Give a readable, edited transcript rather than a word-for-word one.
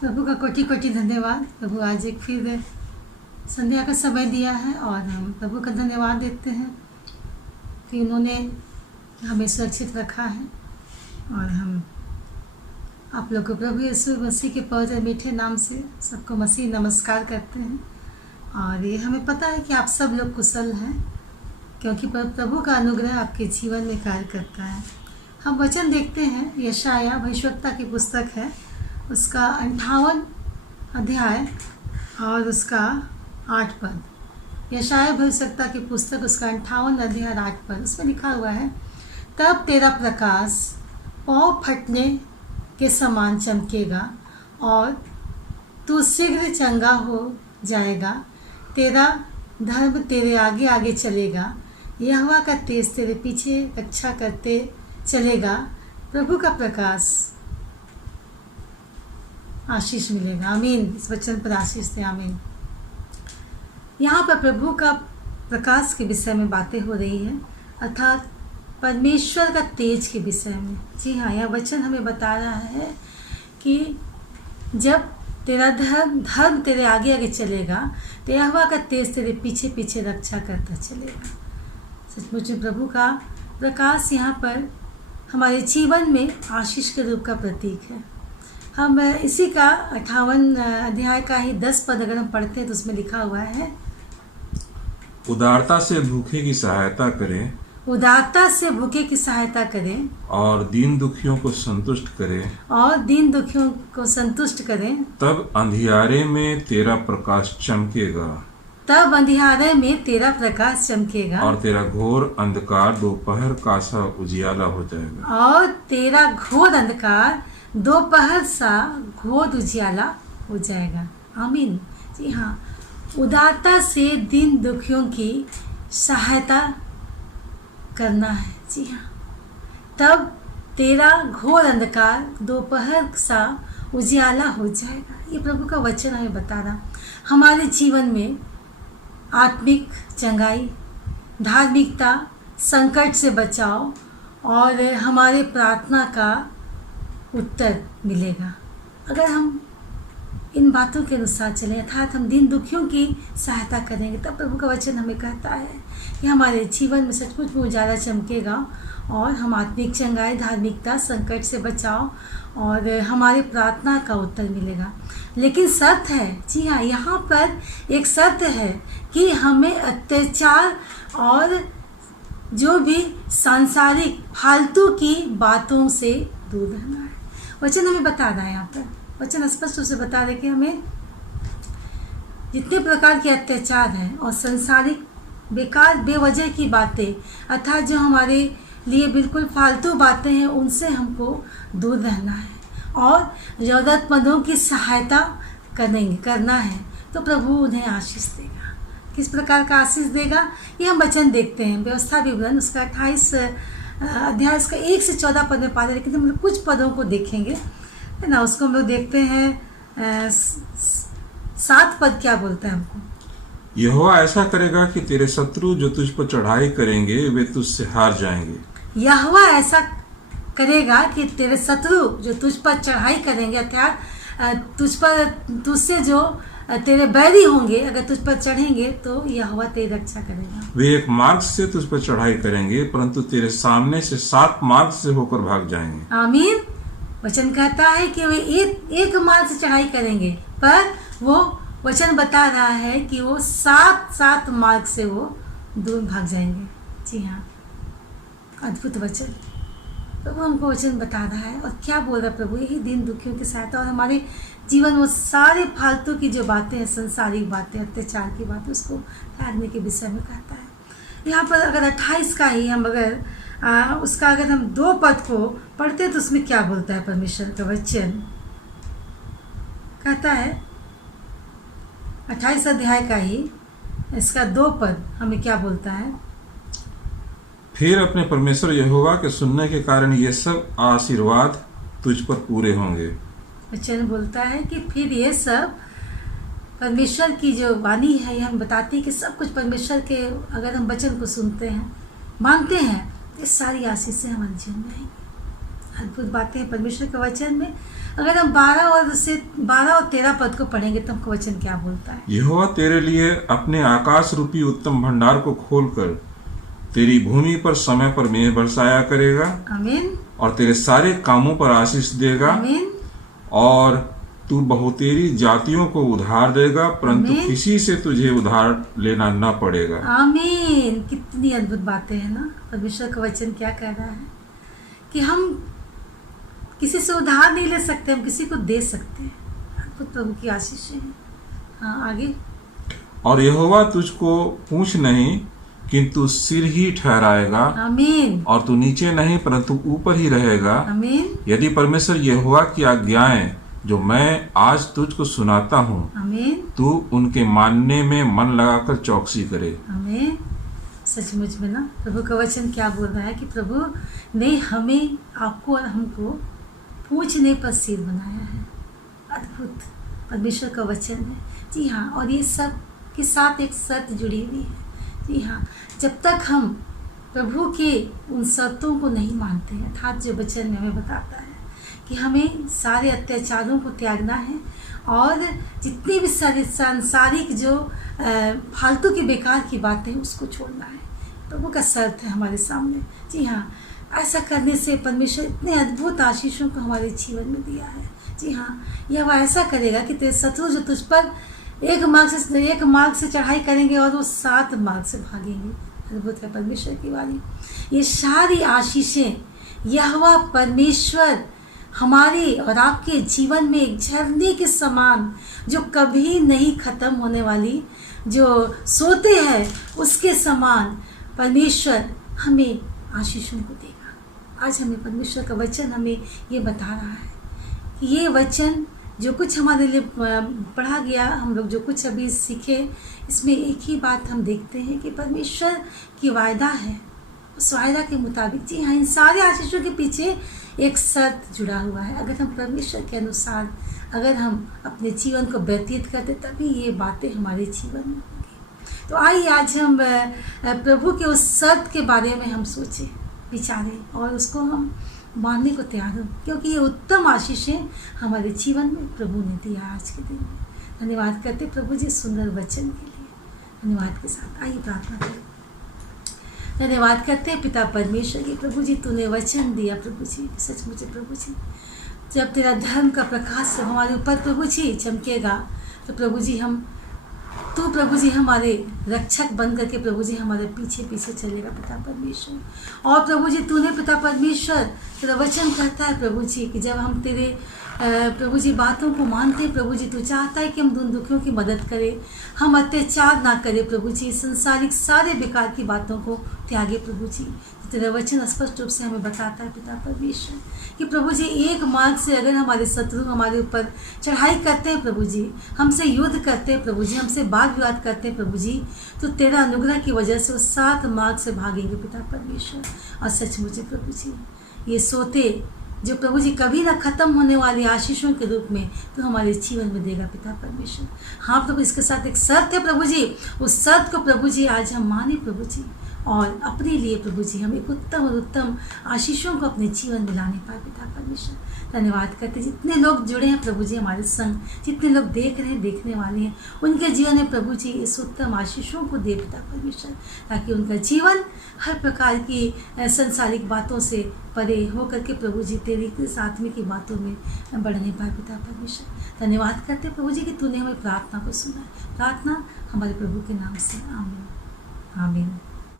प्रभु का कोटि कोटि धन्यवाद। प्रभु आज एक फिर संध्या का समय दिया है और हम प्रभु का धन्यवाद देते हैं कि उन्होंने हमें सुरक्षित रखा है। और हम आप लोग को प्रभु यीशु मसीह के पवित्र मीठे नाम से सबको मसीह नमस्कार करते हैं। और ये हमें पता है कि आप सब लोग कुशल हैं, क्योंकि प्रभु का अनुग्रह आपके जीवन में कार्य करता है। हम वचन देखते हैं, यशाया भविष्यवक्ता की पुस्तक है, उसका 58 अध्याय और उसका 8 पद। यशाया भविष्यवक्ता की पुस्तक उसका 58 अध्याय 8 पद, उसमें लिखा हुआ है, तब तेरा प्रकाश पाँव फटने के समान चमकेगा और तू शीघ्र चंगा हो जाएगा। तेरा धर्म तेरे आगे आगे चलेगा, यहोवा का तेज तेरे पीछे रक्षा करते चलेगा। प्रभु का प्रकाश आशीष मिलेगा। आमीन। इस वचन पर आशीष दे। आमीन। यहाँ पर प्रभु का प्रकाश के विषय में बातें हो रही हैं, अर्थात परमेश्वर का तेज के विषय में। जी हाँ, यह वचन हमें बता रहा है कि जब तेरा धर्म तेरे आगे आगे चलेगा तो यहोवा का तेज तेरे पीछे पीछे रक्षा करता चलेगा। सचमुच में प्रभु का प्रकाश यहाँ पर हमारे जीवन में आशीष के रूप का प्रतीक है। हम इसी का 58 अध्याय का ही 10 पद अगर हम पढ़ते हैं तो उसमें लिखा हुआ है, उदारता से भूखे की सहायता करें, उदारता से भूखे की सहायता करें और दीन दुखियों को संतुष्ट करें, और दीन दुखियों को संतुष्ट करें। तब अंधियारे में तेरा प्रकाश चमकेगा, तब अंधियारे में तेरा प्रकाश चमकेगा और तेरा घोर अंधकार दोपहर का सा उजियाला हो जाएगा। और तेरा घोर अंधकार दोपहर सा घोर उजियाला हो जाएगा। आमीन। जी हाँ, उदारता से दीन दुखियों की सहायता करना है। जी हाँ, तब तेरा घोर अंधकार दोपहर सा उजियाला हो जाएगा। ये प्रभु का वचन हमें बता रहा, हमारे जीवन में आत्मिक चंगाई, धार्मिकता, संकट से बचाव और हमारे प्रार्थना का उत्तर मिलेगा अगर हम इन बातों के अनुसार चलें, अर्थात हम दीन दुखियों की सहायता करेंगे। तब प्रभु का वचन हमें कहता है कि हमारे जीवन में सचमुच में उजाला चमकेगा और हम आत्मिक चंगाई, धार्मिकता, संकट से बचाव और हमारे प्रार्थना का उत्तर मिलेगा। लेकिन शर्त है, जी हाँ, यहाँ पर एक शर्त है कि हमें अत्याचार और जो भी सांसारिक फालतू की बातों से दूर रहना है। वचन हमें बता रहा है, यहाँ पर वचन स्पष्ट रूप से बता रहे कि हमें जितने प्रकार के अत्याचार हैं और संसारिक बेकार बेवजह की बातें, अर्थात जो हमारे लिए बिल्कुल फालतू बातें हैं, उनसे हमको दूर रहना है और ज़रूरतमंदों की सहायता करना है। तो प्रभु उन्हें आशीष देगा। किस प्रकार का आशीष देगा, ये हम वचन देखते हैं। व्यवस्था विवरण उसका 28 अध्याय उसका 1 से 14 पद में पा रहे, लेकिन हम लोग कुछ पदों को देखेंगे, है ना। उसको हम लोग देखते हैं 7 पद क्या बोलता है हमको। यहोवा ऐसा करेगा कि तेरे शत्रु जो तुझ पर चढ़ाई करेंगे वे तुझसे हार जाएंगे। यहोवा ऐसा करेगा कि तेरे शत्रु जो तुझ पर चढ़ाई करेंगे, अर्थात तुझसे जो तेरे बैरी होंगे, अगर तुझ पर चढ़ेंगे तो यहोवा तेरी रक्षा करेगा। वे एक मार्ग से तुझ पर चढ़ाई करेंगे, परंतु तेरे सामने से 7 मार्ग से होकर भाग जाएंगे। आमीन। वचन कहता है कि वे एक मार्ग से चढ़ाई करेंगे, पर वो वचन बता रहा है कि वो 7 मार्ग से वो दूर भाग जाएंगे। जी हाँ, अद्भुत वचन प्रभु हमको वचन बता रहा है। और क्या बोल रहा है प्रभु, यही दीन दुखियों की सहायता और हमारे जीवन में सारे फालतू की जो बातें हैं, संसारिक बातें, अत्याचार की बातें, उसको त्यागने के विषय में कहता है। यहाँ पर अगर 28 का ही हम अगर उसका अगर हम 2 पद को पढ़ते हैं तो उसमें क्या बोलता है परमेश्वर का वचन। कहता है 28 अध्याय का ही इसका 2 पद हमें क्या बोलता है, फिर अपने परमेश्वर यहोवा के सुनने के कारण ये सब आशीर्वाद तुझ पर पूरे होंगे। वचन बोलता है कि फिर ये सब परमेश्वर की जो वाणी है, ये हम बताती है कि सब कुछ परमेश्वर के अगर हम वचन को सुनते हैं, मानते हैं, ये सारी आशीषें हमारे जीवन में आएंगी। अद्भुत बातें हैं परमेश्वर के वचन में। अगर हम 12 और 13 पद को पढ़ेंगे तो हमको वचन क्या बोलता है? यहोवा तेरे लिए अपने आकाश रूपी उत्तम भंडार को खोलकर तेरी भूमि पर समय पर मेघ बरसाया करेगा। आमीन। और तेरे सारे कामों पर आशीष देगा। आमीन। और तू बहुतेरी जातियों को उधार देगा, परंतु आमीन। किसी से तुझे उधार लेना न पड़ेगा। आमीन। कितनी अद्भुत बातें हैं ना। परमेश्वर का वचन क्या कह रहा है कि हम किसी से उधार नहीं ले सकते, हम किसी को दे सकते हैं। अद्भुत प्रभु की आशीष है। हाँ, आगे। और यहोवा तुझको पूंछ नहीं किंतु सिर ही ठहराएगा। आमीन। और तू नीचे नहीं परंतु ऊपर ही रहेगा। आमीन। यदि परमेश्वर यहोवा की आज्ञाएं जो मैं आज तुझको सुनाता हूँ, आमीन, तू उनके मानने में मन लगाकर चौकसी करे। आमीन। सचमुच में ना प्रभु का वचन क्या बोल रहा है कि प्रभु ने हमें, आपको और हमको पूछने पर सिर बनाया है। अद्भुत परमेश्वर का वचन है। जी हाँ, और ये सब के साथ एक शर्त जुड़ी हुई है। जी हाँ, जब तक हम प्रभु के उन शर्तों को नहीं मानते हैं, अर्थात जो वचन हमें बताता है कि हमें सारे अत्याचारों को त्यागना है और जितनी भी सारी सांसारिक जो फालतू की बेकार की बातें उसको छोड़ना है, प्रभु का शर्त है हमारे सामने। जी हाँ, ऐसा करने से परमेश्वर इतने अद्भुत आशीषों को हमारे जीवन में दिया है। जी हाँ, यह वह ऐसा करेगा कि तेरे शत्रु जो तुझ पर एक मार्ग से चढ़ाई करेंगे और वो 7 मार्ग से भागेंगे। अद्भुत है परमेश्वर की वाणी। ये सारी आशीषें यहोवा परमेश्वर हमारे और आपके जीवन में एक झरने के समान, जो कभी नहीं खत्म होने वाली, जो सोते हैं उसके समान परमेश्वर हमें आशीषों को देगा। आज हमें परमेश्वर का वचन हमें ये बता रहा है कि ये वचन जो कुछ हमारे लिए पढ़ा गया, हम लोग जो कुछ अभी सीखे, इसमें एक ही बात हम देखते हैं कि परमेश्वर की वायदा है। उस वायदा के मुताबिक, जी हाँ, इन सारे आशीषों के पीछे एक शर्त जुड़ा हुआ है। अगर हम परमेश्वर के अनुसार अगर हम अपने जीवन को व्यतीत करते, तभी ये बातें हमारे जीवन में होंगी। तो आइए आज हम प्रभु के उस शर्त के बारे में हम सोचें, विचारें और उसको हम मानने को तैयार हो, क्योंकि ये उत्तम आशीषें हमारे जीवन में प्रभु ने दिया आज के दिन में। धन्यवाद करते प्रभु जी सुंदर वचन के लिए। धन्यवाद के साथ आइए प्रार्थना करें। धन्यवाद करते हैं पिता परमेश्वर की, प्रभु जी तूने वचन दिया प्रभु जी, सचमुच प्रभु जी जब तेरा धर्म का प्रकाश हमारे ऊपर प्रभु जी चमकेगा, तो प्रभु जी तू प्रभु जी हमारे रक्षक बन करके प्रभु जी हमारे पीछे पीछे चलेगा पिता परमेश्वर। और प्रभु जी तूने पिता परमेश्वर तेरा वचन कहता है प्रभु जी कि जब हम तेरे प्रभु जी बातों को मानते हैं प्रभु जी, तू चाहता है कि हम उन दुखियों की मदद करें, हम अत्याचार ना करें प्रभु जी, संसारिक सारे बेकार की बातों को त्यागे प्रभु जी। तो तेरा वचन स्पष्ट रूप से हमें बताता है पिता परमेश्वर कि प्रभु जी एक मार्ग से अगर हमारे शत्रु हमारे ऊपर चढ़ाई करते हैं प्रभु जी, हमसे युद्ध करते हैं प्रभु जी, हमसे वाद विवाद करते हैं प्रभु जी, तो तेरा अनुग्रह की वजह से वो 7 मार्ग से भागेंगे पिता परमेश्वर। और सचमुच प्रभु जी ये सोते जो प्रभु जी कभी ना खत्म होने वाली आशीषों के रूप में तो हमारे जीवन में देगा पिता परमेश्वर। हाँ प्रभु, इसके साथ एक शर्त है प्रभु जी, उस शर्त को प्रभु जी आज हम माने प्रभु जी, और अपने लिए प्रभु जी हम एक उत्तम और उत्तम आशीषों को अपने जीवन में लाने पाए पिता परमेश्वर। धन्यवाद करते जितने लोग जुड़े हैं प्रभु जी हमारे संग, जितने लोग देख रहे हैं, देखने वाले हैं, उनके जीवन में प्रभु जी इस उत्तम आशीषों को दे पिता परमेश्वर, ताकि उनका जीवन हर प्रकार की संसारिक बातों से परे हो करके प्रभु जी तेरी इस आत्मिक की बातों में बढ़ने पाए पिता परमेश्वर। धन्यवाद करते प्रभु जी कि तूने हमें प्रार्थना को सुना। प्रार्थना हमारे प्रभु के नाम से, आमीन आमीन।